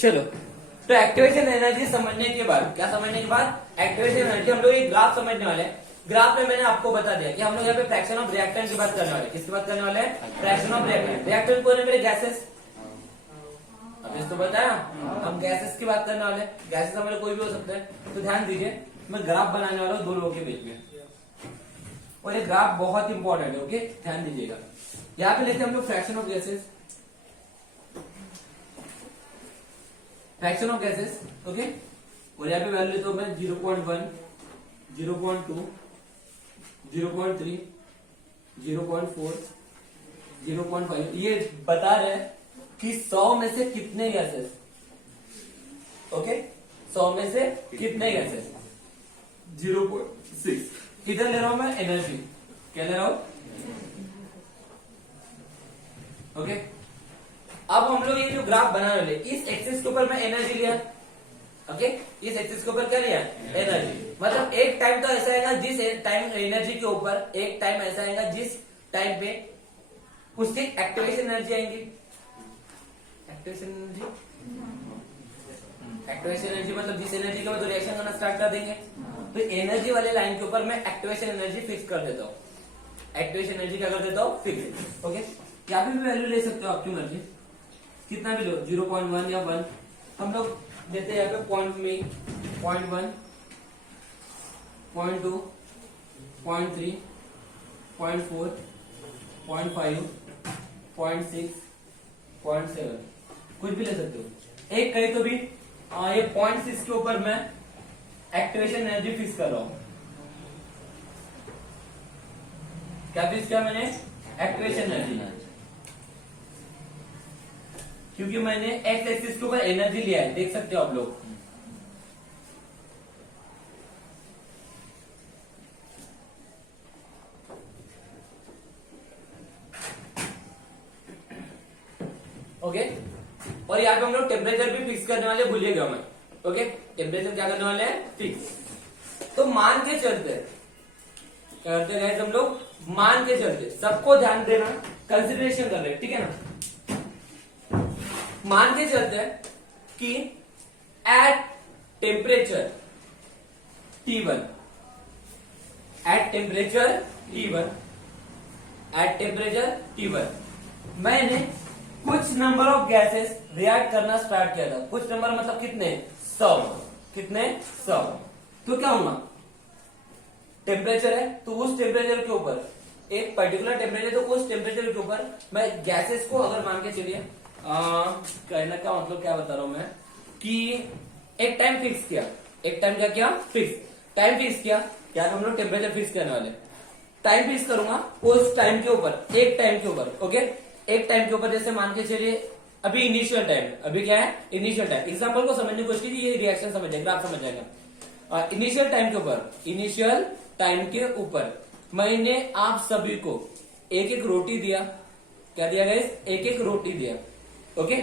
चलो, तो activation energy समझने के बाद, क्या समझने के बाद, एक्टिवेशन एनर्जी हम लोग एक ग्राफ समझने वाले हैं। ग्राफ में मैंने आपको बता दिया कि हम लोग यहाँ पे फ्रैक्शन ऑफ रिएक्टेंट की बात करने वाले हैं। किसकी बात करने वाले हैं? Fraction of reactant. रिएक्टेंट कौन है मेरे? गैसेस। अब इसको बताया, हम गैसेस की बात करने वाले हैं। गैसेस हमारे कोई भी हो सकता है। तो ध्यान दीजिए, मैं ग्राफ बनाने वाला हूँ दो लोगों के बीच में, और ये ग्राफ बहुत इंपॉर्टेंट है। ओके, ध्यान दीजिएगा। यहाँ पे लेते हम लोग fraction of gases, fraction of gases. Okay, और यहाँ पे वैल्यू लेता हूं मैं 0.1, 0.2, 0.3, 0.4, 0.5। ये बता रहे हैं कि 100 में से कितने गैसेस, ओके, 100 में से कितने गैसेस। 0.6। किधर ले रहा हूं मैं? एनर्जी। क्या ले रहा हूं? ओके, अब हम लोग ये जो ग्राफ बना रहे, इस एक्सिस के ऊपर मैं एनर्जी लिया। ओके, इस एक्सिस के ऊपर क्या लिया? एनर्जी। मतलब एक टाइम तो ऐसा आएगा जिस टाइम एनर्जी के ऊपर, एक टाइम ऐसा आएगा जिस टाइम पे उसकी एक्टिवेशन एनर्जी आएंगी। एक्टिवेशन एनर्जी, एक्टिवेशन एनर्जी मतलब जिस एनर्जी के बाद रिएक्शन करना स्टार्ट कर देंगे। तो एनर्जी वाले लाइन के ऊपर मैं एक्टिवेशन एनर्जी फिक्स कर देता हूँ। एक्टिवेशन एनर्जी क्या कर देता हूँ? फिक्स। ओके, क्या भी वैल्यू ले सकते हो आपकी मर्जी, कितना भी लो, 0.1 या 1। हम लोग देते हैं यहाँ पे पॉइंट में 0.1, 0.2, 0.3, 0.4, 0.5, 0.6, 0.7, कुछ भी ले सकते हो। एक कहीं तो भी ये 0.6 के ऊपर मैं एक्टिवेशन एनर्जी फिक्स कर रहा हूं। क्या फिक्स किया मैंने? Activation energy. क्योंकि मैंने एक्स एक्सिस के ऊपर एनर्जी लिया है, देख सकते हो आप लोग। ओके, और यहाँ पे हम लोग टेम्परेचर भी फिक्स करने वाले, भूलिएगा मैं। ओके, टेम्परेचर क्या करने वाले हैं? फिक्स। तो मान के चलते क्या करते हैं हम लोग? मान के चलते, सबको ध्यान देना, कंसिडरेशन कर रहे हैं, ठीक है ना। मान के चलते हैं कि at temperature T1, at temperature T1, at temperature T1 मैंने कुछ नंबर ऑफ गैसेस रिएक्ट करना स्टार्ट किया था। कुछ नंबर मतलब कितने? 100। कितने? 100। तो क्या होगा? टेम्परेचर है, तो उस टेम्परेचर के ऊपर, एक पर्टिकुलर टेम्परेचर, तो उस टेम्परेचर के ऊपर मैं गैसेस को अगर मान के चलिए, कहना क्या मतलब, क्या बता रहा हूं मैं, कि एक टाइम फिक्स किया। एक टाइम क्या किया? फिक्स। टाइम फिक्स किया, क्या हम लोग टेम्परेचर फिक्स करने वाले। टाइम फिक्स करूंगा उस टाइम के ऊपर, एक टाइम के ऊपर। ओके, एक टाइम के ऊपर जैसे मान के चलिए अभी इनिशियल टाइम, अभी क्या है? Initial time. एग्जांपल को समझने की कोशिश कीजिए, ये रिएक्शन समझ जाएगा, ग्राफ समझ जाएगा। इनिशियल टाइम के ऊपर, इनिशियल टाइम के ऊपर मैंने आप सभी को एक एक रोटी दिया। क्या दिया गाइस? एक एक रोटी दिया। ओके,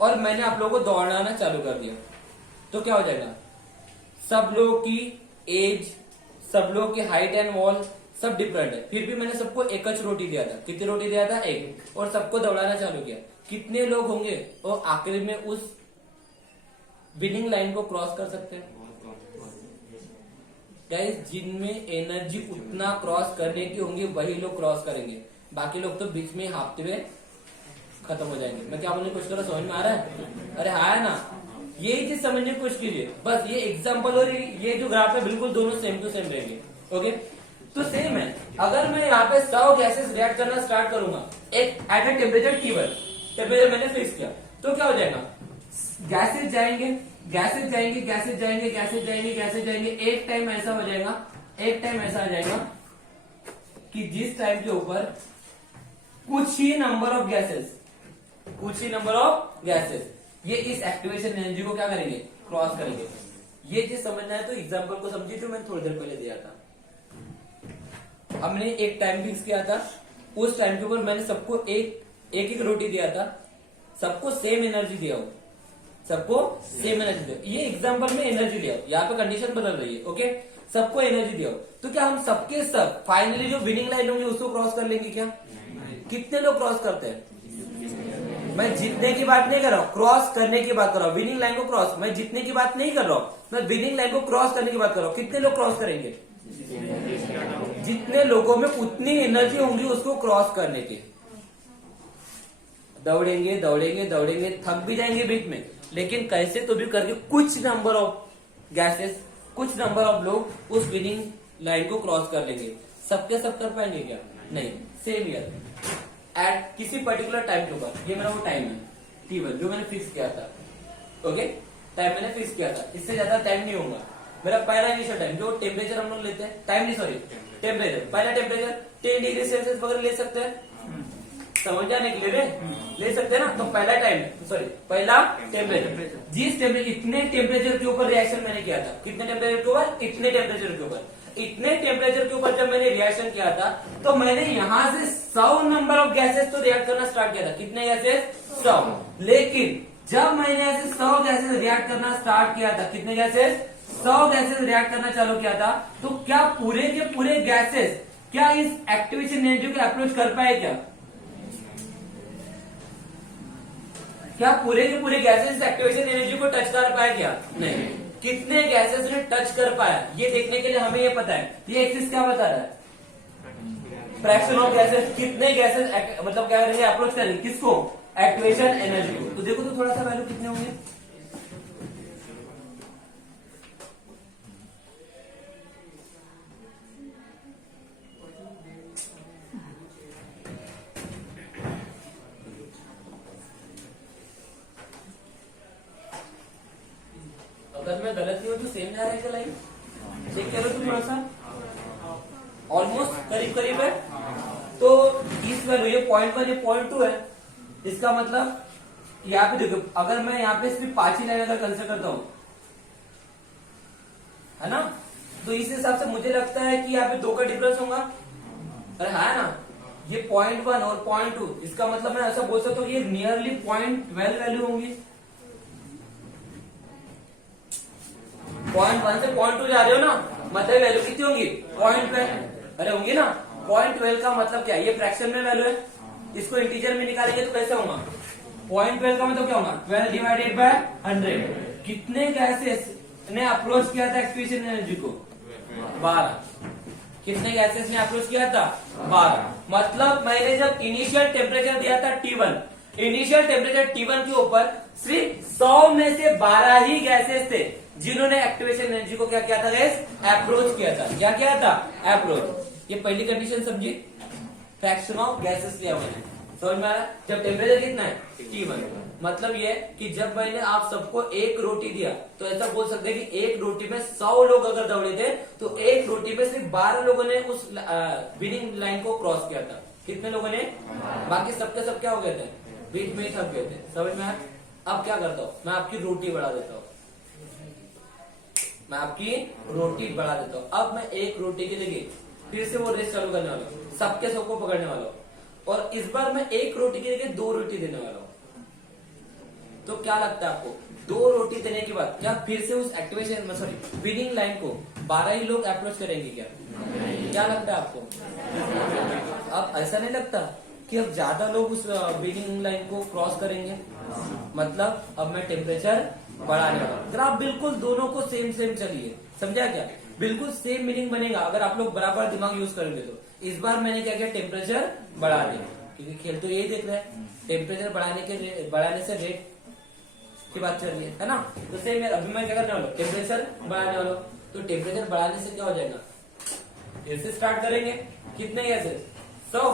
और मैंने आप लोगों को दौड़ाना चालू कर दिया। तो क्या हो जाएगा? सब लोगों की एज, सब लोगों की हाइट एंड वॉल सब डिफरेंट है, फिर भी मैंने सबको एक ही रोटी दिया था। कितनी रोटी दिया था? एक। और सबको दौड़ाना चालू किया। कितने लोग होंगे और आखिर में उस विनिंग लाइन को क्रॉस कर सकते हैं? गाइस, जिनमें एनर्जी उतना क्रॉस करने की होंगी वही लोग क्रॉस करेंगे, बाकी लोग तो बीच में हाफते हुए खत्म हो जाएंगे। मैं क्या बोलने की कोशिश कर रहा हूं, समझ में आ रहा है? अरे हाँ है ना, यही चीज समझने की कोशिश कीजिए। बस ये एग्जांपल और ये जो ग्राफ है बिल्कुल दोनों सेम टू सेम रहेंगे। ओके, तो सेम है। अगर मैं यहाँ पे 100 गैसेस रिएक्ट करना स्टार्ट करूंगा एक at a temperature T1, temperature मैंने फिक्स किया, तो क्या हो जाएगा? गैसेस जाएंगे, गैसेस जाएंगे, गैसेस जाएंगे, गैसेस जाएंगे, गैसेस जाएंगे। एक टाइम ऐसा हो जाएगा, एक टाइम ऐसा आ जाएगा कि जिस टाइम के ऊपर कुछ ही नंबर ऑफ गैसेस, कुछ ही नंबर ऑफ गैसेस ये इस एक्टिवेशन एनर्जी को क्या करेंगे? क्रॉस करेंगे। ये चीज समझना है तो एग्जांपल को समझिए जो मैंने थोड़ी देर पहले दिया था। हमने एक टाइम फिक्स किया था, उस टाइम के ऊपर मैंने सबको एक एक रोटी दिया था, सबको सेम एनर्जी दिया हो, सबको सेम एनर्जी दिया। ये एग्जांपल में एनर्जी दिया, यहाँ पे कंडीशन बदल रही है। ओके, सबको एनर्जी दिया हो, तो क्या हम सबके सब फाइनली जो विनिंग लाइन होंगी उसको क्रॉस कर लेंगे क्या? कितने लोग क्रॉस करते हैं? मैं जीतने की बात नहीं कर रहा हूँ, क्रॉस करने की बात कर रहा हूँ। विनिंग लाइन को क्रॉस, मैं जीतने की बात नहीं कर रहा हूँ, मैं विनिंग लाइन को क्रॉस करने की बात कर रहा हूँ। कितने लोग क्रॉस करेंगे? जितने लोगों में उतनी एनर्जी होंगी उसको क्रॉस करने की। दौड़ेंगे दौड़ेंगे दौड़ेंगे, थक भी जाएंगे बीच में, लेकिन कैसे तो भी करके कुछ नंबर ऑफ गैसेस, कुछ नंबर ऑफ लोग उस विनिंग लाइन को क्रॉस कर लेंगे। सबके सब कर पाएंगे क्या? नहीं। सेम ईयर एट किसी पर्टिकुलर टाइम के ऊपर, ये मेरा वो टाइम है T1 जो मैंने फिक्स किया था। ओके, टाइम मैंने फिक्स किया था, इससे ज्यादा टाइम नहीं होगा। मेरा पहला इनिशियल टाइम जो टेम्परेचर हम लोग लेते हैं, टाइम नहीं सॉरी टेम्परेचर, पहला टेम्परेचर 10 डिग्री सेल्सियस वगैरह ले सकते हैं, समझ जाने के लिए ले सकते हैं ना। तो पहला टाइम सॉरी पहला टेम्परेचर, जिस टेम्परेचर इतने टेम्परेचर के ऊपर रिएक्शन मैंने किया था, कितने टेम्परेचर के ऊपर? इतने टेम्परेचर के ऊपर। इतने टेम्परेचर के ऊपर जब मैंने रिएक्शन किया था तो मैंने यहां से 100 नंबर ऑफ गैसेस तो रिएक्ट करना स्टार्ट किया था। कितने गैसेस? 100। लेकिन जब मैंने ऐसे 100 गैसेस रिएक्ट करना स्टार्ट किया था, कितने गैसेस? 100 गैसेस रिएक्ट करना चालू किया था, तो क्या पूरे के पूरे गैसेस क्या इस एक्टिवेशन एनर्जी को अप्रोच कर पाए? क्या पूरे के पूरे गैसेस एक्टिवेशन एनर्जी को टच कर पाए क्या? नहीं। कितने गैसेस ने टच कर पाया ये देखने के लिए हमें ये पता है, ये एक्सिस क्या बता रहा है? Fraction of gases. कितने गैसेस मतलब क्या करेंगे? अप्रोच करेंगे किसको? एक्टिवेशन एनर्जी को। तो देखो तो थोड़ा सा वैल्यू कितने होंगे? अगर मैं गलत नहीं हूं तो सेम जा रहा है क्या लाइन? चेक करो तो थोड़ा सा, ऑलमोस्ट करीब करीब है। तो इस वैल्यू ये 0.1 ये 0.2 है, इसका मतलब यहाँ पे देखो, अगर मैं यहाँ पे सिर्फ 5 ही लाइन अगर कंसिडर करता हूँ, है ना, तो इस हिसाब से मुझे लगता है कि यहाँ पे 2 का डिफरेंस होगा। अरे है ना, ये 0.1 और 0.2, इसका मतलब मैं ऐसा बोल सकता हूँ कि ये नियरली 0.12 वैल्यू होंगी। 0.1 से 0.2 जा रहे हो ना, मतलब वैल्यू कितनी होंगी? 0.12। अरे होंगी ना। 0.12 का मतलब क्या है? ये फ्रैक्शन में वैल्यू है, इसको इंटीजर में निकालेंगे तो कैसे होगा? 0.12 का मतलब क्या होगा? 12 डिवाइडेड बाय 100। कितने गैसेस ने अप्रोच किया था एक्टिवेशन एनर्जी को? 12। कितने गैसेस ने अप्रोच किया था? 12। मतलब मैंने जब इनिशियल टेम्परेचर दिया था T1, इनिशियल टेम्परेचर T1 के ऊपर सिर्फ 100 में से 12 ही गैसेस थे जिन्होंने एक्टिवेशन एनर्जी को क्या किया था गैस? अप्रोच किया था। क्या किया था? अप्रोच। ये पहली कंडीशन समझी, फ्रैक्शन ऑफ गैसेस लिया मैंने, समझ में आया? जब टेम्परेचर कितना है? T1। मतलब ये कि जब मैंने आप सबको एक रोटी दिया तो ऐसा बोल सकते हैं कि एक रोटी में 100 लोग अगर दौड़े थे तो एक रोटी में सिर्फ 12 लोगों ने उस विनिंग लाइन को क्रॉस किया था। कितने लोगों ने? बाकी सबके सब क्या हो गए थे? बीच में ही थक गए थे। समझ में आया? अब क्या करता हूँ मैं? आपकी रोटी बढ़ा देता हूँ, मैं आपकी रोटी बढ़ा देता हूँ। अब मैं एक रोटी की जगह फिर से वो रेस चालू करने वाला हूँ, सबके सबको पकड़ने वाला हूँ, और इस बार मैं एक रोटी की जगह 2 रोटी देने वाला हूँ। तो क्या लगता है आपको, 2 रोटी देने के बाद क्या फिर से उस एक्टिवेशन सॉरी विनिंग लाइन को 12 ही लोग अप्रोच करेंगे क्या? क्या लगता है आपको? अब ऐसा नहीं लगता कि अब ज्यादा लोग उस विनिंग लाइन को क्रॉस करेंगे? मतलब अब मैं टेम्परेचर बढ़ाने वाला हूं। ग्राफ बिल्कुल दोनों को सेम सेम चलिए, समझा क्या? बिल्कुल सेम मीनिंग बनेगा अगर आप लोग बराबर दिमाग यूज करेंगे। तो इस बार मैंने क्या किया? टेम्परेचर बढ़ा दिया, क्योंकि खेल तो यही देख रहा है, टेम्परेचर बढ़ाने से रेट की बात चल रही है ना। तो सेम अभी मैं क्या करने वाला हूँ? टेम्परेचर बढ़ाने वाला हूँ। तो टेम्परेचर बढ़ाने से क्या हो जाएगा? फिर से स्टार्ट करेंगे। कितने गैसेस? 100।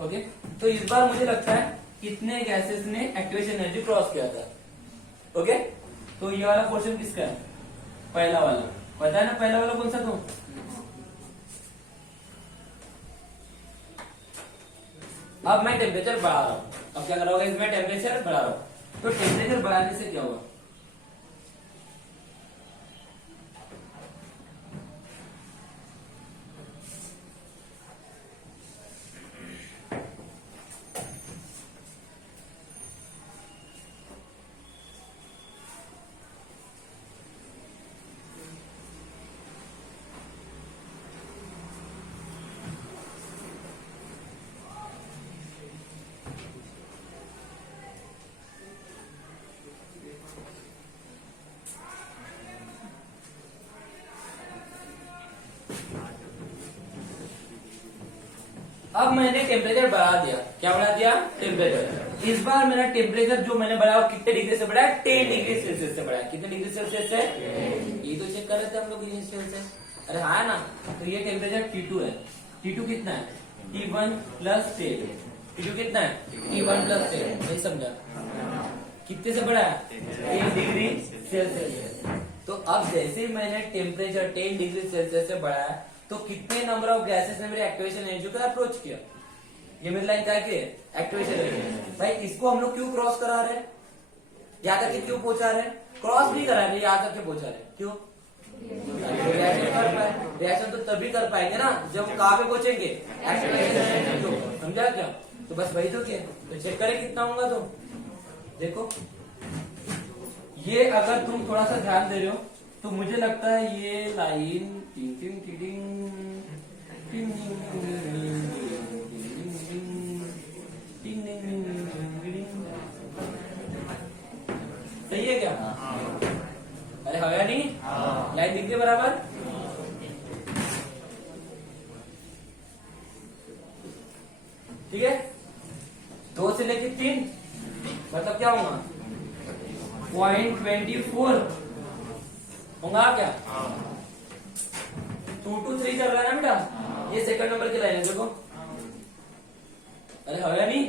ओके, तो इस बार मुझे लगता है कितने गैसेस ने एक्टिवेशन एनर्जी क्रॉस किया था? ओके, तो ये वाला क्वेश्चन किसका है? पहला वाला। पता है ना पहला वाला कौन सा था? अब मैं टेम्परेचर बढ़ा रहा हूं। अब क्या कर रहा होगा? इसमें टेम्परेचर बढ़ा रहा हूं। तो टेम्परेचर बढ़ाने से क्या होगा? अब मैंने टेम्परेचर बढ़ा दिया, क्या बढ़ा दिया? टेम्परेचर। इस बार मेरा टेम्परेचर जो मैंने बढ़ाया कितने डिग्री से बढ़ाया? 10 डिग्री सेल्सियस से बढ़ाया। कितने डिग्री सेल्सियस से? ये तो चेक कर रहे थे हम लोग इनिशियल से। अरे हाँ ना, तो ये टेम्परेचर T2 है। T2 कितना है? T1 plus 10। T2 कितना है? T1 plus 10। नहीं समझा? कितने से बढ़ाया? 10 डिग्री सेल्सियस। तो अब जैसे ही मैंने टेम्परेचर 10 डिग्री सेल्सियस से बढ़ाया तो कितने नंबर ऑफ गैसेस ने मेरे एक्टिवेशन एनर्जी को अप्रोच किया? ये मेरी लाइन क्या की है? Activation energy. भाई इसको हम लोग क्यों क्रॉस करा रहे हैं? यहाँ तक क्यों पहुंचा रहे हैं? क्रॉस नहीं करा रहे, यहाँ तक के पहुंचा रहे। क्यों? रिएक्शन कर पाए। रिएक्शन तो तभी कर पाएंगे ना जब कहाँ पे पहुंचेंगे? Activation energy. समझा क्या? तो बस वही तो क्या, तो चेक करें कितना होगा। तो देखो ये अगर तुम थोड़ा सा ध्यान दे रहे हो तो मुझे लगता है ये लाइन सही है क्या? अरे है या नहीं? लाइन दिख रही बराबर? ठीक है, 2 से लेके 3 मतलब क्या होगा? 0.24 होगा क्या? 2 to 3 चल रहा है ना बेटा, ये सेकंड नंबर की लाइन है। देखो अरे है नहीं,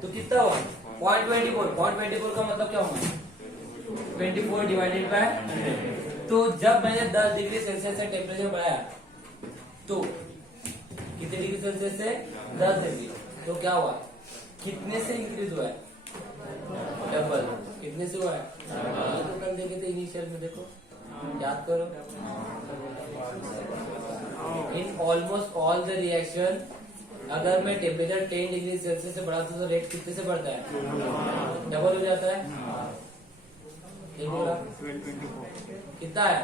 तो कितना हुआ? 0.24। 0.24 का मतलब क्या होगा? 24 डिवाइडेड बाय 100। तो जब मैंने 10 डिग्री सेल्सियस से टेम्परेचर बढ़ाया तो कितने डिग्री सेल्सियस से? 10 डिग्री। तो क्या हुआ? कितने से इंक्रीज हुआ है? डबल। कितने से हुआ है? तो कल देखे थे इनिशियल में, देखो याद करो। In almost all the reaction अगर मैं टेम्परेचर 10 डिग्री सेल्सियस से बढ़ाता हूँ तो रेट कितने से बढ़ता है? डबल हो जाता है। कितना है?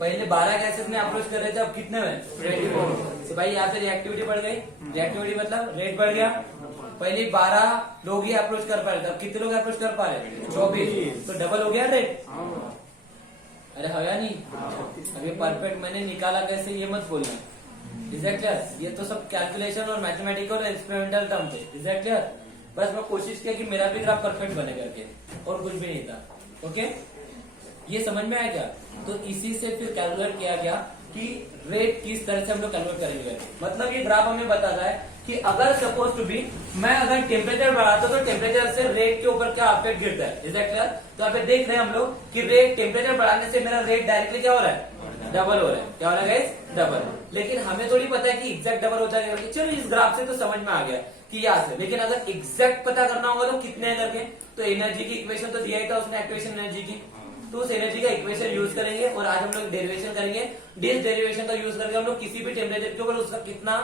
पहले 12 गैसेस में अप्रोच कर रहे थे, अब कितने में? 24। तो भाई यहाँ पे रिएक्टिविटी बढ़ गई। रिएक्टिविटी मतलब रेट बढ़ गया। पहले 12 लोग ही अप्रोच कर पा रहे थे, अब कितने लोग अप्रोच कर पा रहे? 24। तो डबल हो गया रेट। अरे है या नहीं? अभी परफेक्ट मैंने निकाला कैसे ये मत बोलना। Is that clear? ये तो सब कैलकुलेशन और मैथमेटिकल और एक्सपेरिमेंटल टर्म थे। Is that clear? बस मैं कोशिश किया कि मेरा भी ग्राफ परफेक्ट बने करके, और कुछ भी नहीं था। ओके, ये समझ में आया क्या? तो इसी से फिर कैलकुलेट किया गया कि रेट किस तरह से हम लोग कैलकुलेट करेंगे। मतलब ये ग्राफ हमें बताता है कि अगर सपोज टू बी मैं अगर टेम्परेचर बढ़ाता हूं तो टेम्परेचर से रेट के ऊपर क्या इफेक्ट गिरता है। Is that clear? तो यहाँ पे देख रहे हैं हम लोग कि रेट टेम्परेचर बढ़ाने से मेरा रेट डायरेक्टली क्या हो रहा है? डबल हो रहा है। क्या हो रहा है गाइस? डबल। लेकिन हमें थोड़ी पता है कि एग्जैक्ट डबल होता है। चलो इस ग्राफ से तो समझ में आ गया कि यहाँ से, लेकिन अगर एग्जैक्ट पता करना होगा तो कितने है करके, तो एनर्जी की इक्वेशन तो दिया ही था उसने, एक्टिवेशन एनर्जी की। तो उस एनर्जी का इक्वेशन यूज करेंगे और आज हम लोग डेरिवेशन करेंगे। डिस डेरिवेशन का यूज करके हम लोग किसी भी टेम्परेचर के ऊपर उसका कितना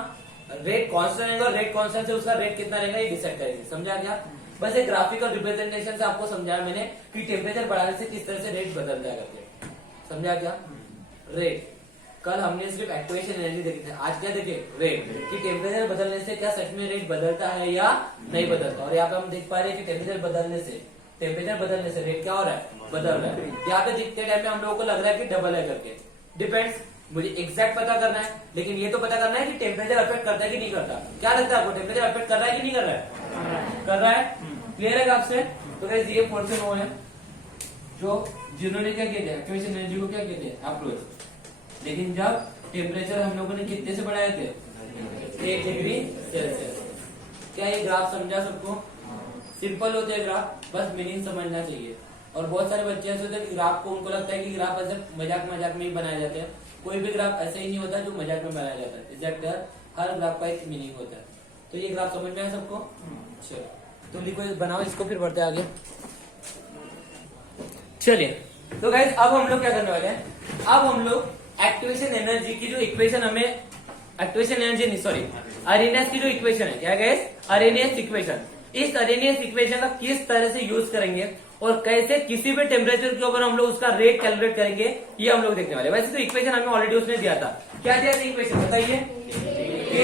रेट कांस्टेंट रहेगा, रेट कांस्टेंट से उसका रेट कितना रहेगा ये डिसाइड करेंगे। समझा क्या? बस एक ग्राफिकल रिप्रेजेंटेशन से आपको समझाया मैंने कि टेम्परेचर बढ़ाने से किस तरह से रेट बदलता है करके। समझा क्या? रेट कल हमने सिर्फ एक्टिवेशन एनर्जी देखी थी, आज क्या देखे? रेट, कि टेम्परेचर बदलने से क्या सच में रेट बदलता है या नहीं बदलता। और यहाँ पे हम देख पा रहे हैं कि टेम्परेचर बदलने से रेट क्या हो रहा है? बदल रहा है। यहाँ पे दिखते टाइम में हम लोगों को लग रहा है कि डबल है करके। डिपेंड्स, मुझे एग्जैक्ट पता करना है, लेकिन ये तो पता करना है कि टेम्परेचर अफेक्ट करता है कि नहीं करता। क्या लगता है आपको? टेम्परेचर अफेक्ट कर रहा है कि नहीं कर रहा है? कर रहा है। क्लियर है आपसे? तो गाइस ये पोर्शन वो है जो जिन्होंने क्या किया था, एक्टिवेशन एनर्जी को क्या किया था? अप्रोच। लेकिन जब टेम्परेचर हम लोगों ने कितने से बढ़ाए थे? 1 डिग्री सेल्सियस। क्या ये ग्राफ समझा सबको? सिंपल होते हैं ग्राफ, बस मीनिंग समझना चाहिए। और बहुत सारे बच्चे ऐसे होते हैं कि ग्राफ को उनको लगता है कि ग्राफ ऐसे मजाक में ही बनाए जाते हैं। कोई भी ग्राफ ऐसे ही नहीं होता जो मजाक में बनाया जाता है। एग्जैक्ट हर ग्राफ का एक मीनिंग होता है। तो ये ग्राफ समझ में आया सबको? चलो तो लिखो, बनाओ इसको, फिर बढ़ते आगे। चलिए तो गाइस अब हम लोग क्या करने वाले हैं? अब हम लोग एक्टिवेशन एनर्जी की जो इक्वेशन हमें, एक्टिवेशन एनर्जी नहीं सॉरी, अरेनियस की जो इक्वेशन है, क्या गाइस? Arrhenius equation. इस अरेनियस इक्वेशन का किस तरह से यूज करेंगे और कैसे किसी भी टेम्परेचर के ऊपर हम लोग उसका रेट कैलकुलेट करेंगे, ये हम लोग देखने वाले। वैसे तो इक्वेशन हमें ऑलरेडी उसने दिया था। क्या दिया था इक्वेशन बताइए? K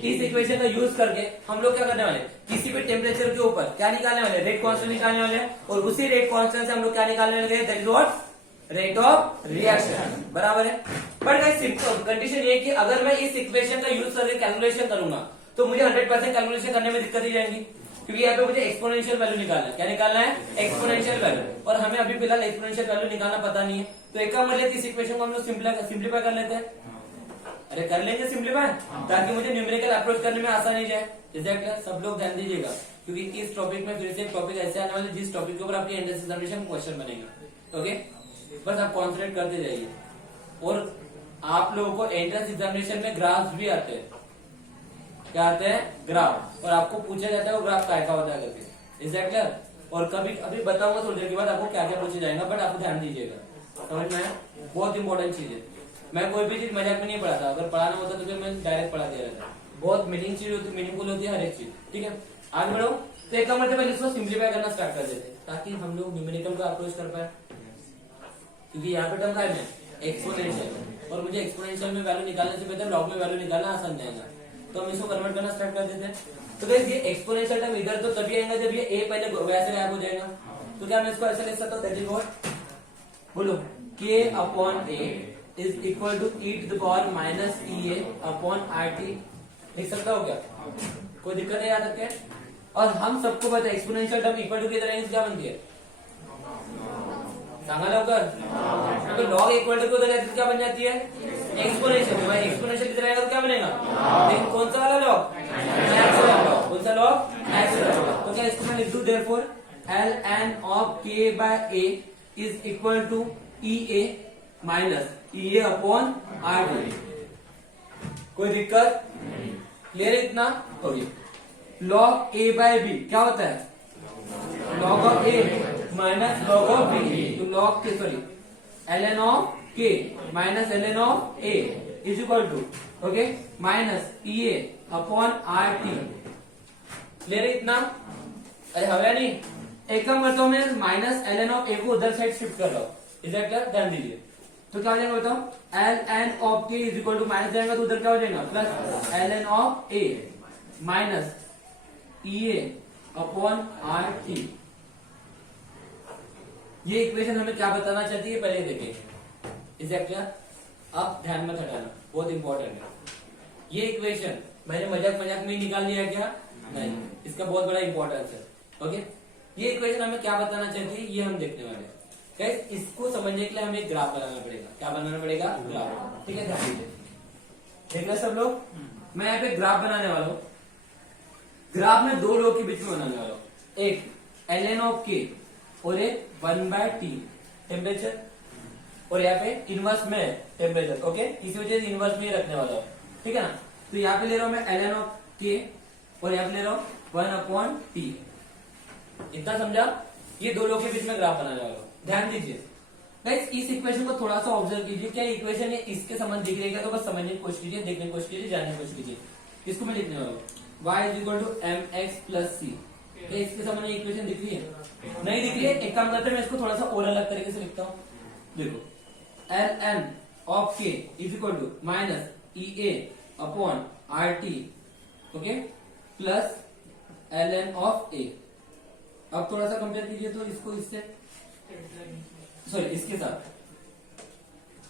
= इस इक्वेशन का यूज करके हम लोग क्या करने वाले? किसी भी टेम्परेचर के ऊपर क्या निकालने वाले? रेट कांस्टेंट निकालने वाले हैं। और उसी रेट कांस्टेंट से हम लोग क्या निकालने वाले? That is what? Rate of reaction बराबर है। बट कंडीशन ये है कि अगर मैं इस इक्वेशन का यूज करके कैलकुलेशन करूंगा तो मुझे 100% कैलकुलेशन करने में दिक्कत ही जाएंगी, क्योंकि यहाँ पे मुझे एक्सपोनेंशियल वैल्यू निकालना है। क्या निकालना है? एक्सपोनेंशियल वैल्यू, और हमें अभी फिलहाल एक्सपोनेंशियल वैल्यू निकालना पता नहीं है। तो एक काम कर लेते, इस इक्वेशन को हम लोग सिंप्लीफाई कर लेते हैं। अरे कर लेंगे सिंप्लीफाई, ताकि मुझे न्यूमेरिकल अप्रोच करने में आसान ही जाए। एग्जैक्टली, सब लोग ध्यान दीजिएगा, क्योंकि इस टॉपिक में फिर से एक टॉपिक ऐसे आने वाले जिस टॉपिक के ऊपर आपके एंट्रेंस एग्जामिनेशन क्वेश्चन बनेगा। ओके, बस आप कॉन्सेंट्रेट करते जाइए। और आप लोगों को एंट्रेंस एग्जामिनेशन में ग्राफ्स भी आते हैं। क्या आते हैं? ग्राफ। और आपको पूछा जाता है वो ग्राफ क्या होता है करके। एग्जैक्टली। और कभी अभी बताऊंगा थोड़ी देर के बाद आपको क्या क्या पूछा जाएगा, बट आपको ध्यान दीजिएगा, समझ में आया? बहुत इंपॉर्टेंट चीज है। मैं कोई भी चीज मजाक में नहीं पढ़ाता, अगर पढ़ाना होता तो फिर मैं डायरेक्ट पढ़ा दिया रहता। बहुत मीनिंगफुल होती है हर एक चीज। ठीक है, आगे बढ़ो। तो एक मतलब पहले इसको सिंप्लीफाई करना स्टार्ट कर देते, ताकि हम लोग न्यूमेरिकल को अप्रोच कर पाए। क्योंकि यहाँ पे टर्म का है एक्सपोनेंशियल, और मुझे एक्सपोनेंशियल में वैल्यू निकालने से बेहतर लॉग में वैल्यू निकालना आसान जाएगा। तो हम इसको कन्वर्ट करना स्टार्ट कर देते हैं। तो गाइस ये एक्सपोनेंशियल टर्म इधर तो तभी आएगा जब ये a पहले वैसे गायब हो जाएगा। तो क्या मैं इसको ऐसे लिख सकता हूँ? दैट इज व्हाट, बोलो, k upon a is equal to e to the power minus EA upon RT। लिख सकता हो क्या? कोई दिक्कत है याद रखे? और हम सबको पता है एक्सपोनेंशियल टर्म इक्वल टू किधर है, क्या बनती है? सांगा लवकर। तो लॉग इक्वल टू क्या बन जाती है? एक्सपोनेंशियल। एक्सपोनेंशियल किधर आएगा तो क्या बनेगा? लेकिन कौन सा वाला लॉग? Natural log. कौन सा लॉग? Natural log. तो क्या इसको मैं लिख दूं, therefore ln of k by a is equal to EA minus EA upon RT। कोई दिक्कत? क्लियर इतना? हो गया। लॉग a बाय b क्या होता है? Log of a minus log of b। तो लॉग के sorry ln of k minus ln of a is equal to okay minus EA upon RT। Clear इतना? अरे हवा नहीं, एक काम करता हूं मैं, माइनस ln ऑफ a को उधर साइड शिफ्ट कर रहा हूं। इधर क्या? ध्यान दीजिए। तो क्या हो जाएगा बताओ? ln of k is equal to minus जाएगा तो उधर क्या हो जाएगा? Plus ln of a minus EA upon RT। ये इक्वेशन हमें क्या बताना चाहती है पहले देखें। एग्जैक्टली, आप ध्यान में हटाना, बहुत इंपॉर्टेंट है। ये इक्वेशन मैंने मजाक में ही निकाल लिया क्या? नहीं, इसका बहुत बड़ा इंपॉर्टेंस है। ओके, ये इक्वेशन हमें क्या बताना चाहती है ये हम देखने वाले हैं। गाइस, इसको समझने के लिए हमें एक ग्राफ बनाना पड़ेगा। क्या बनाना पड़ेगा? ग्राफ। ठीक है, ध्यान दीजिए, देखना सब लोग। मैं यहाँ पे ग्राफ बनाने वाला हूँ। ग्राफ में दो लोग के बीच में बनाने वाला हूँ, एक ln ऑफ k और एक 1/t टेम्परेचर, और यहाँ पे इनवर्स में टेम्परेचर। ओके, इसी वजह से इनवर्स में ही रखने वाला हूँ। ठीक है ना? तो यहाँ पे ले रहा हूँ मैं ln ऑफ k और यहाँ पे ले रहा हूँ 1/t। इतना समझा? ये दो लोग के बीच में ग्राफ बनाने वाला हूँ। ध्यान दीजिए गाइस, इस इक्वेशन को थोड़ा सा ऑब्जर्व कीजिए। क्या इक्वेशन है इसके संबंध दिख रही है? तो बस समझने की कोशिश कीजिए, देखने की कोशिश कीजिए, जानने की कोशिश कीजिए। इसको मैं लिखने वाला हूँ y is equal to mx plus c। क्या इसके संबंध में इक्वेशन दिख रही है? नहीं दिख रही है? एक काम करते हैं, मैं इसको थोड़ा सा और अलग तरीके से लिखता हूँ। देखो, ln of k is equal to minus EA upon RT, okay, plus ln of a। अब थोड़ा सा कंपेयर कीजिए तो इसको इससे, सॉरी इसके साथ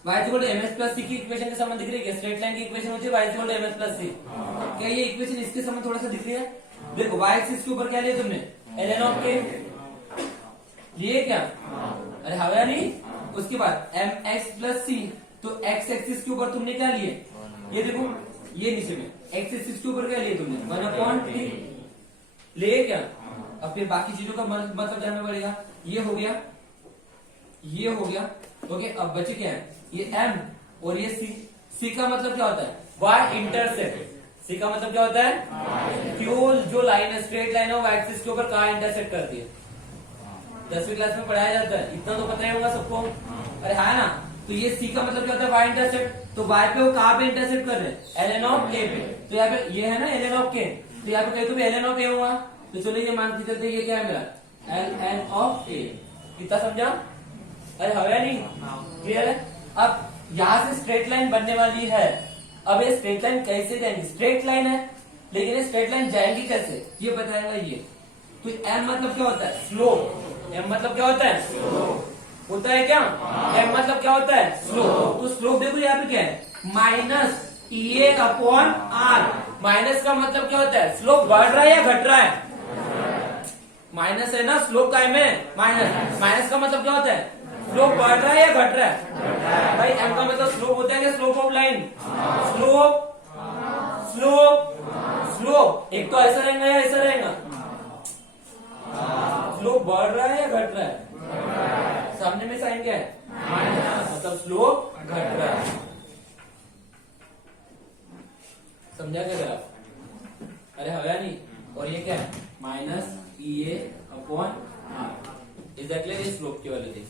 y equal to mx plus c की इक्वेशन के संबंध दिख रही है? स्ट्रेट लाइन की इक्वेशन होती है y equal to mx plus c। क्या ये इक्वेशन इसके संबंध थोड़ा सा दिख रही है? देखो, y एक्सिस के ऊपर क्या लिया तुमने? ln ऑफ k लिए क्या? अरे हवा नहीं। उसके बाद mx प्लस c, तो x एक्सिस के ऊपर तुमने क्या लिए? ये देखो, ये नीचे में x एक्सिस के ऊपर क्या लिए तुमने? 1/t लिए क्या? अब फिर बाकी चीजों का मतलब जानना पड़ेगा। ये हो गया, ये हो गया। ओके, अब बचे क्या है? ये m और ये c। c का मतलब क्या होता है? y intersect. c का मतलब क्या होता है? क्यों जो लाइन है, स्ट्रेट लाइन है, वो एक्सिस के ऊपर कहाँ इंटरसेक्ट करती है? 10वीं क्लास में पढ़ाया जाता है, इतना तो पता ही होगा सबको। अरे है ना? तो ये c का मतलब क्या होता है? y intersect. तो y पे वो कहाँ पे इंटरसेक्ट कर रहे हैं? ln ऑफ k पे। तो यहाँ पे ये है ना ln ऑफ k, तो यहाँ पे कहीं तो भी ln ऑफ a हुआ। तो चलो ये मान के चलते, ये क्या है मेरा? ln of a। कितना समझा? अरे हवा नहीं? क्लियर है? अब यहाँ से स्ट्रेट लाइन बनने वाली है। अब ये स्ट्रेट लाइन कैसे जाएंगी? स्ट्रेट लाइन है, लेकिन ये स्ट्रेट लाइन जाएंगी कैसे ये बताएगा ये। तो m मतलब क्या होता है? स्लोप। m मतलब क्या होता है? होता है क्या? एम मतलब क्या होता है? स्लोप। तो स्लोप देखो यहाँ पे क्या है, minus TA upon R. Minus का मतलब क्या होता है, स्लोप बढ़ रहा है या घट रहा है? माइनस है ना, स्लोप का एम है माइनस। माइनस का मतलब क्या होता है, स्लोप बढ़ रहा है या घट रहा है? भाई एम का मतलब स्लोप होता है क्या, slope of line. Slope slope slope, एक तो ऐसा रहेगा या ऐसा रहेगा? स्लोप बढ़ रहा है या घट रहा है? सामने में साइन क्या है, माइनस, मतलब स्लोप घट रहा है। समझा क्या ग्राफ? अरे हया नहीं। और ये क्या है, minus E A upon R. Exactly ये स्लोप की वाली थी।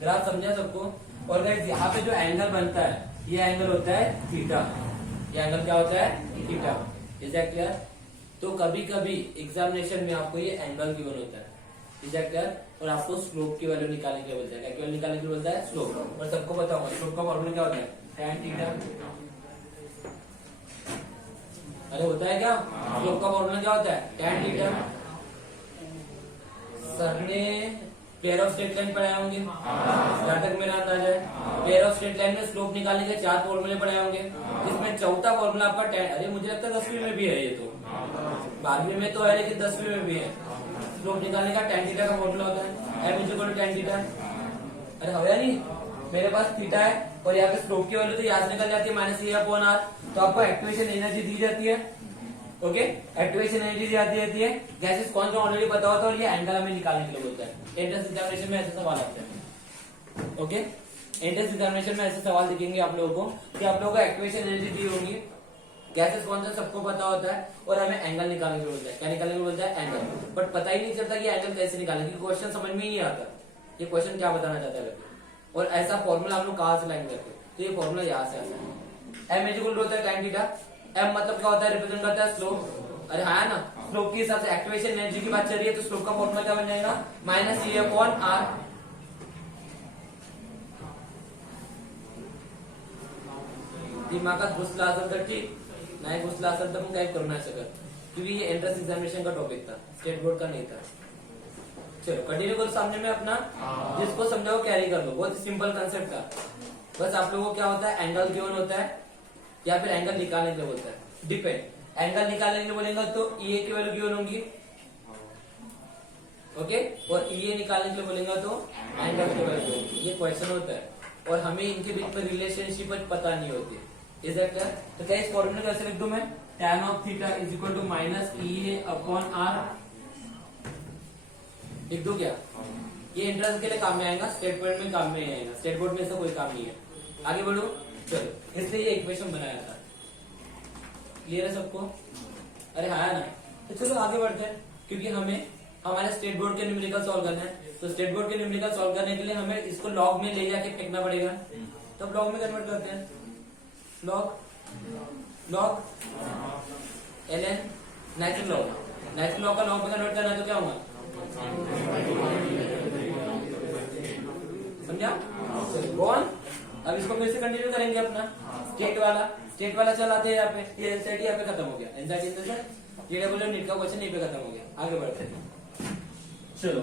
ग्राफ समझा सबको? और गाइस यहाँ पे जो एंगल बनता है, ये एंगल होता है थीटा। ये एंगल क्या होता है, थीटा। Is that clear? तो कभी कभी एग्जामिनेशन में आपको ये एंगल गिवन होता है, इज दैट क्लियर? और आपको स्लोप की वैल्यू निकालने के लिए बोलता है। क्या की वैल्यू निकालने के लिए बोलता है? स्लोप। और सबको पता होगा स्लोप का फॉर्मूला क्या होता है, tan थीटा। अरे होता है क्या, स्लोप का फॉर्मूला क्या होता है, tan थीटा। सर ने पेयर ऑफ स्ट्रेट लाइन पढ़ाए होंगे, जहां तक मेरा अंदाजा है। पेयर ऑफ स्ट्रेट लाइन में स्लोप निकालने के 4 फॉर्मूले पढ़ाए होंगे, जिसमें चौथा फॉर्मूला आपका tan। अरे मुझे लगता है 10वीं में भी है ये, तो 12वीं में तो है लेकिन 10वीं में भी है। स्लोप निकालने का tan थीटा का फॉर्मूला होता है m equal to tan theta. अरे होया नहीं, मेरे पास थीटा है और यहाँ पे स्लोप की वैल्यू तो यहाँ से निकल जाती है, माइनस ए अपॉन आर। तो आपको एक्टिवेशन एनर्जी दी जाती है। ओके, एक्टिवेशन एनर्जी दी जाती है। गैसेस कौन सा ऑलरेडी पता होता है, और ये एंगल हमें निकालने के लिए बोलता है। एंट्रेंस एग्जामिनेशन में ऐसे सवाल आते हैं। ओके, एंट्रेंस एग्जामिनेशन में ऐसे सवाल दिखेंगे आप लोगों को कि आप लोगों को एक्टिवेशन एनर्जी दी होगी, गैसेस कौन सा सबको पता होता है, और हमें एंगल निकालने के लिए बोलता है। क्या निकालने के लिए बोलता है, एंगल। बट पता ही नहीं चलता कि एंगल कैसे निकालने, क्योंकि क्वेश्चन समझ में ही नहीं आता ये क्वेश्चन क्या बताना चाहता है। और ऐसा फॉर्मूला हम लोग कहाँ से लाइन करते हैं, तो ये फॉर्मूला यहाँ से आता है। एम इक्वल टू होता है tan थीटा। एम मतलब क्या होता है, रिप्रेजेंट करता है स्लोप। अरे हाँ ना, स्लोप के हिसाब से एक्टिवेशन एनर्जी की बात चल रही है, तो स्लोप का फॉर्मूला क्या बन जाएगा, माइनस ए अपॉन आर। दिमागात घुसला असेल तर ठीक, नाही घुसला असेल तर मग काही करू नाही शकत, क्योंकि ये एंट्रेंस एग्जामिनेशन का टॉपिक था, स्टेट बोर्ड का नहीं था। चलो कंटिन्यू करो सामने में अपना, जिसको समझाओ कैरी कर लो। बहुत सिंपल कंसेप्ट था। बस आप लोगों को क्या होता है, एंगल गिवन होता है या फिर एंगल निकालने के लिए बोलता है, डिपेंड। एंगल निकालने के लिए बोलेंगे तो ई ए की वैल्यू गिवन होगी, ओके, और ई ए निकालने के लिए बोलेंगे तो एंगल की वैल्यू होगी। ये क्वेश्चन होता है और हमें इनके बीच में रिलेशनशिप पता नहीं होती। Is that clear? तो क्या इस फॉर्मूले कैसे लिख दूं मैं, tan of theta is equal to minus E A upon R. लिख दो क्या? ये एंट्रेंस के लिए काम में आएगा, स्टेट बोर्ड में काम में आएगा। स्टेट बोर्ड में ऐसा कोई काम नहीं है। आगे बढ़ो, चलो, इसलिए ये इक्वेशन बनाया था। क्लियर है सबको? अरे हाँ ना, तो चलो आगे बढ़ते हैं, क्योंकि हमें हमारे स्टेट बोर्ड के न्यूमेरिकल सॉल्व करना है। तो स्टेट बोर्ड के न्यूमेरिकल सॉल्व करने के लिए हमें इसको लॉग में ले जाके फेंकना पड़ेगा। तो लॉग में कन्वर्ट करते हैं। Log log ln natural log का लॉग में कन्वर्ट करना है तो क्या होगा, समझा? कौन? अब इसको फिर से कंटिन्यू करेंगे अपना स्टेट वाला चलाते हैं। यहाँ पे ये एनसीईआरटी यहाँ पे खत्म हो गया। एनसीईआरटी ये डब्ल्यू नीट का क्वेश्चन यहीं पे खत्म हो गया। आगे बढ़ते हैं, चलो।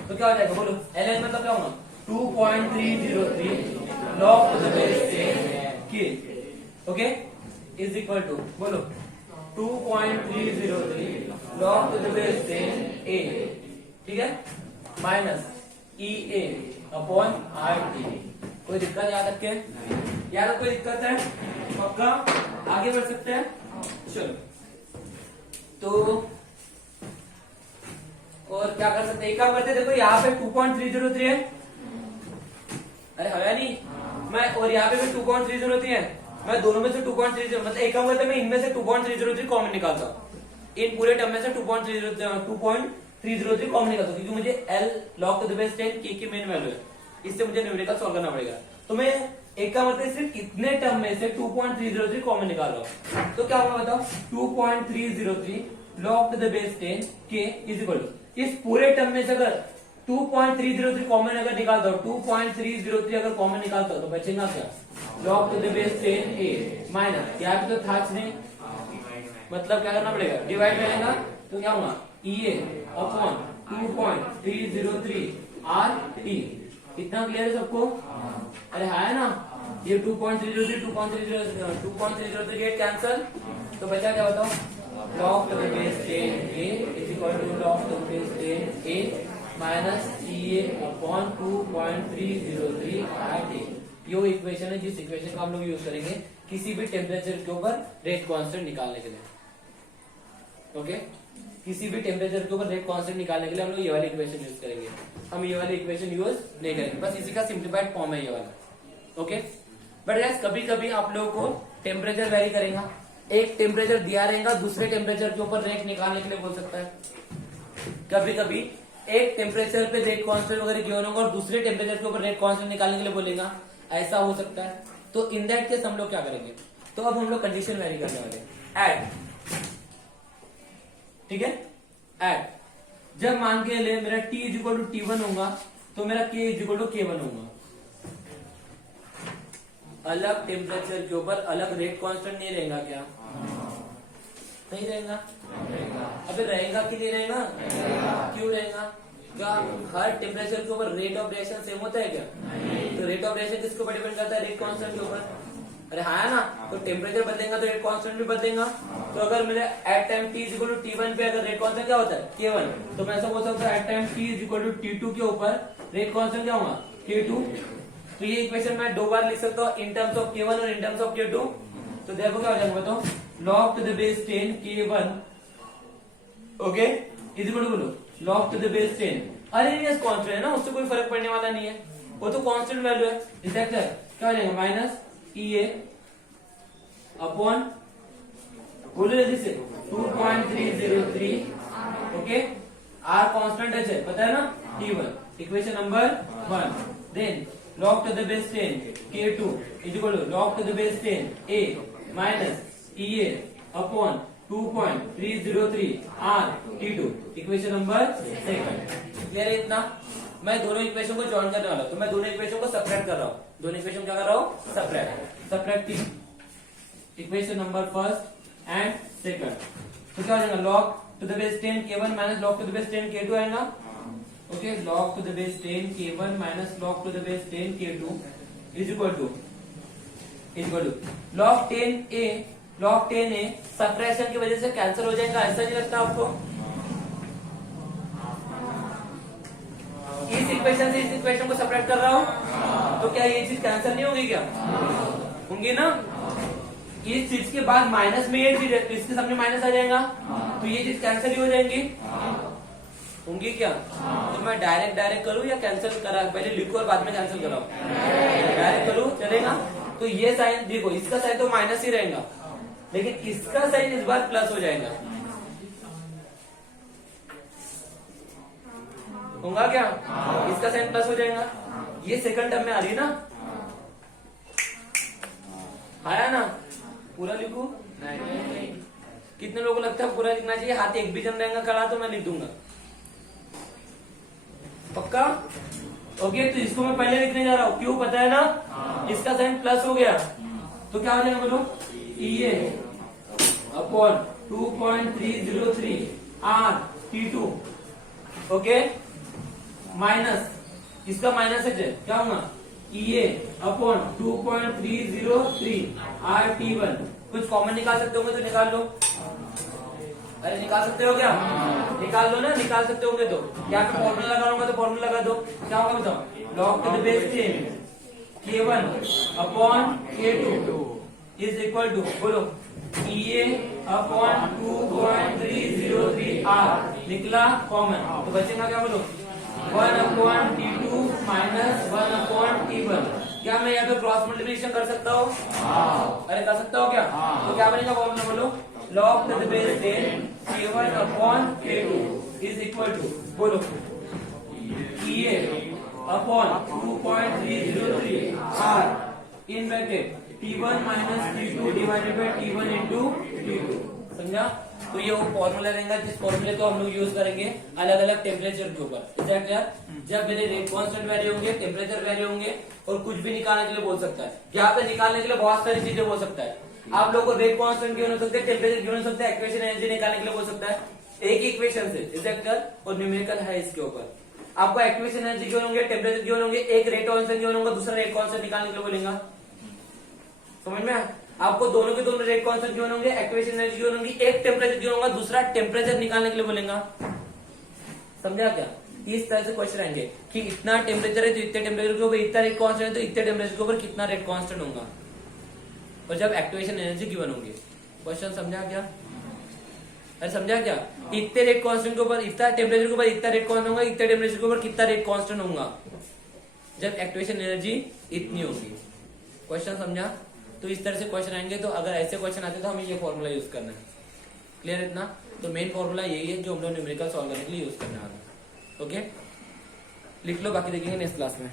तो क्या हो जाएगा बोलो, ln मतलब क्या होगा, 2.303 log to the base 10 k, okay, is equal to बोलो 2.303 log to the base 10 a, ठीक है, minus E A upon R T. कोई दिक्कत याद रखे, याद कोई दिक्कत है पक्का? आगे बढ़ सकते हैं, चलो। तो और क्या कर सकते हैं, एक काम करते हैं, देखो यहाँ पे 2.303 है। अरे हया नहीं, मैं और यहाँ पे भी 2.303 है। मैं दोनों में से 2.30 मतलब एक काम करते मैं इनमें से 2.303 कॉमन निकालता हूँ। इन पूरे टर्म में से 2.303 कॉमन निकालता हूँ, क्योंकि मुझे L log to the base 10 k की मेन वैल्यू है, इससे मुझे न्यूमेरिकल सॉल्व करना पड़ेगा। तो मैं एक का मतलब सिर्फ इतने टर्म में से 2.303 कॉमन निकाल रहा हूँ। तो क्या होगा बताओ, 2.303 log to the base 10 k is equal to, इस पूरे टर्म में से अगर 2.303 कॉमन अगर निकालता हूँ, 2.303 अगर कॉमन निकालता हूँ तो बचेगा क्या, log to the base 10 a minus, यहाँ पे तो था नहीं, मतलब क्या करना पड़ेगा, डिवाइड करेगा तो क्या होगा, ई ए अपॉन 2.303 आर टी। इतना क्लियर है सबको? अरे है ना, ये 2.303 2.303 गेट कैंसल, तो बचा क्या बताओ? log to the base 10a is equal to log to the base 10a minus CA upon 2.303 at a। ये वो इक्वेशन है जिस इक्वेशन का हम लोग यूज करेंगे किसी भी टेम्परेचर के ऊपर रेट कांस्टेंट निकालने के लिए। ओके, किसी भी टेम्परेचर के ऊपर रेट कांस्टेंट निकालने के लिए हम लोग ये वाली इक्वेशन यूज करेंगे। हम ये वाली इक्वेशन यूज नहीं करेंगे, बस इसी का सिंप्लीफाइड फॉर्म है ये वाला। ओके, बट गाइस कभी कभी आप लोगों को टेम्परेचर वेरी करेगा, एक टेम्परेचर दिया रहेगा, दूसरे टेम्परेचर के ऊपर रेट निकालने के लिए बोल सकता है। कभी कभी एक टेम्परेचर पे रेट कांस्टेंट वगैरह गिवन होगा और दूसरे टेम्परेचर के ऊपर रेट कांस्टेंट निकालने के लिए बोलेगा, ऐसा हो सकता है। तो इन दैट केस हम लोग क्या करेंगे? तो अब हम लोग कंडीशन वेरी करने वाले, ऐड, ठीक है, ऐड। जब मान के ले मेरा T इक्वल टू T1 होगा तो मेरा K इक्वल टू K1 होगा। अलग टेम्परेचर के ऊपर अलग रेट कांस्टेंट नहीं रहेगा क्या? नहीं रहेगा। अबे रहेगा कि नहीं रहेगा? क्यों रहेगा? क्या हर टेम्परेचर के ऊपर रेट ऑफ रिएक्शन सेम होता है क्या? तो रेट ऑफ रिएक्शन किसके ऊपर डिपेंड करता है? रेट कांस्टेंट के ऊपर। अरे हाँ है ना, तो टेम्परेचर बदलेगा तो रेट कांस्टेंट भी बदलेगा। तो अगर मेरे at time T equal to T1 पे अगर रेट कांस्टेंट क्या होता है? K1, तो मैं ऐसा बोल सकता हूँ at time T equal to T2 के ऊपर रेट कांस्टेंट क्या होगा? K2। तो ये इक्वेशन मैं दो बार लिख सकता हूँ, इन टर्म्स ऑफ K1 और इन टर्म्स ऑफ K2। तो देखो क्या हो जाएगा बताओ, log to the base 10 K1, okay, is equal to बोलो log to the base 10। अरे ये कांस्टेंट है ना, उससे कोई फर्क पड़ने वाला नहीं है, वो तो कांस्टेंट वैल्यू है। इनफैक्ट क्या हो जाएगा? माइनस EA अपॉन बोलो जल्दी से 2.303, ओके, आर कांस्टेंट है पता है ना, T1, equation number 1। Then log to the base 10 K2 is equal to log to the base 10 A minus EA upon 2.303 R T2, equation number 2। Clear है इतना? मैं दोनों इक्वेशन को जॉइन करने वाला हूं, तो मैं दोनों इक्वेशन को सब्ट्रैक्ट कर रहा हूं। दोनों इक्वेशन क्या कर रहा हूं? Subtracting equation number first and second. तो क्या हो जाएगा? log to the base 10 K1 minus log to the base 10 K2 आएगा। Okay, log to the base 10 K1 minus log to the base 10 K2 is equal to log 10A, log 10A subtraction की वजह से cancel हो जाएगा, ऐसा नहीं लगता आपको? इस इक्वेशन से इस इक्वेशन को सब्ट्रैक्ट कर रहा हूं, तो क्या ये चीज कैंसिल नहीं होगी क्या? होंगी ना। इस चीज के बाद माइनस में ये चीज है, तो इसके सामने माइनस आ जाएगा, तो ये चीज कैंसिल ही हो जाएंगी, होंगी क्या? तो मैं डायरेक्ट करूं या कैंसिल करा, पहले लिखूं और बाद में कैंसिल कराऊं? डायरेक्ट करूं, चलेगा? तो ये साइन देखो, इसका साइन तो माइनस ही रहेगा, लेकिन इसका साइन इस बार प्लस हो जाएगा, होगा क्या? इसका साइन प्लस हो जाएगा, ये सेकंड टर्म में आ रही है ना, आया ना? पूरा लिखूं? नहीं। कितने लोगों को लगता है पूरा लिखना चाहिए? हाथ एक भी जन रहेगा खड़ा तो मैं लिख दूंगा, पक्का? ओके, तो इसको मैं पहले लिखने जा रहा हूं, क्यों पता है ना? इसका साइन प्लस हो गया, तो क्या हो जाएगा बोलो? EA upon 2.303 R T2, okay, minus इसका माइनस है, क्या होगा? EA upon 2.303 R T1। कुछ कॉमन निकाल सकते होंगे तो निकाल लो। अरे निकाल सकते हो क्या? निकाल लो ना, निकाल सकते होंगे तो। यहाँ पे फॉर्मूला लगाऊंगा तो फॉर्मूला लगा दो, क्या होगा बताओ? log to the base 10 K1 upon K2 is equal to बोलो EA अपॉन 2.303 R, निकला कॉमन, तो बचेगा क्या बोलो? 1 upon T2 minus 1 upon T1। क्या मैं यहाँ पे क्रॉस मल्टीप्लिकेशन कर सकता हूँ? अरे कर सकता हूँ क्या? तो क्या बनेगा फॉर्मूला बोलो? log to the base 10 K1 upon K2 is equal to बोलो EA upon 2.303 R in bracket T1 minus T2 divided by T1 into T2। समझा? तो ये वो फॉर्मूला रहेगा जिस फॉर्मूले को हम लोग यूज करेंगे अलग अलग टेम्परेचर के ऊपर। क्या? जब मेरे रेट कांस्टेंट वैल्यू होंगे, टेम्परेचर वैल्यू होंगे और कुछ भी निकालने के लिए बोल सकता है। यहाँ पे निकालने के लिए बहुत सारी चीजें बोल सकता है। आप लोग को रेट कांस्टेंट गिवन हो सकते हैं, टेम्परेचर गिवन हो सकता है, इक्वेशन एनर्जी निकालने के लिए बोल सकता है। एक ही इक्वेशन से और न्यूमेरिकल है इसके ऊपर। आपको एक्टिवेशन एनर्जी गिवन होंगे, टेम्परेचर गिवन होंगे, एक रेट कांस्टेंट गिवन होगा, दूसरा रेट कांस्टेंट निकालने के लिए बोलेगा। समझ में? आपको दोनों के दोनों रेट कांस्टेंट गिवन होंगे, एक्टिवेशन एनर्जी गिवन होगी, एक टेम्परेचर गिवन होगा, दूसरा टेम्परेचर निकालने के लिए बोलेगा। समझा क्या? इस तरह से क्वेश्चन आएंगे कि इतना टेम्परेचर है तो इतने टेम्परेचर के ऊपर इतना रेट कांस्टेंट है तो इतने टेम्परेचर के ऊपर कितना रेट कांस्टेंट होगा, और जब एक्टिवेशन एनर्जी गिवन होंगे। क्वेश्चन समझा क्या? अरे समझा क्या? इतने रेट कांस्टेंट के ऊपर इतना टेम्परेचर के ऊपर इतना रेट कांस्टेंट होगा, इतने टेम्परेचर के ऊपर कितना रेट कांस्टेंट होगा जब एक्टिवेशन एनर्जी इतनी होगी। क्वेश्चन समझा? तो इस तरह से क्वेश्चन आएंगे। तो अगर ऐसे क्वेश्चन आते तो हमें ये फॉर्मूला यूज करना है। क्लियर इतना? तो मेन फॉर्मूला यही है जो हम लोग न्यूमेरिकल सॉल्व करने के लिए यूज करने वाले हैं। ओके, लिख लो, बाकी देखेंगे नेक्स्ट क्लास में।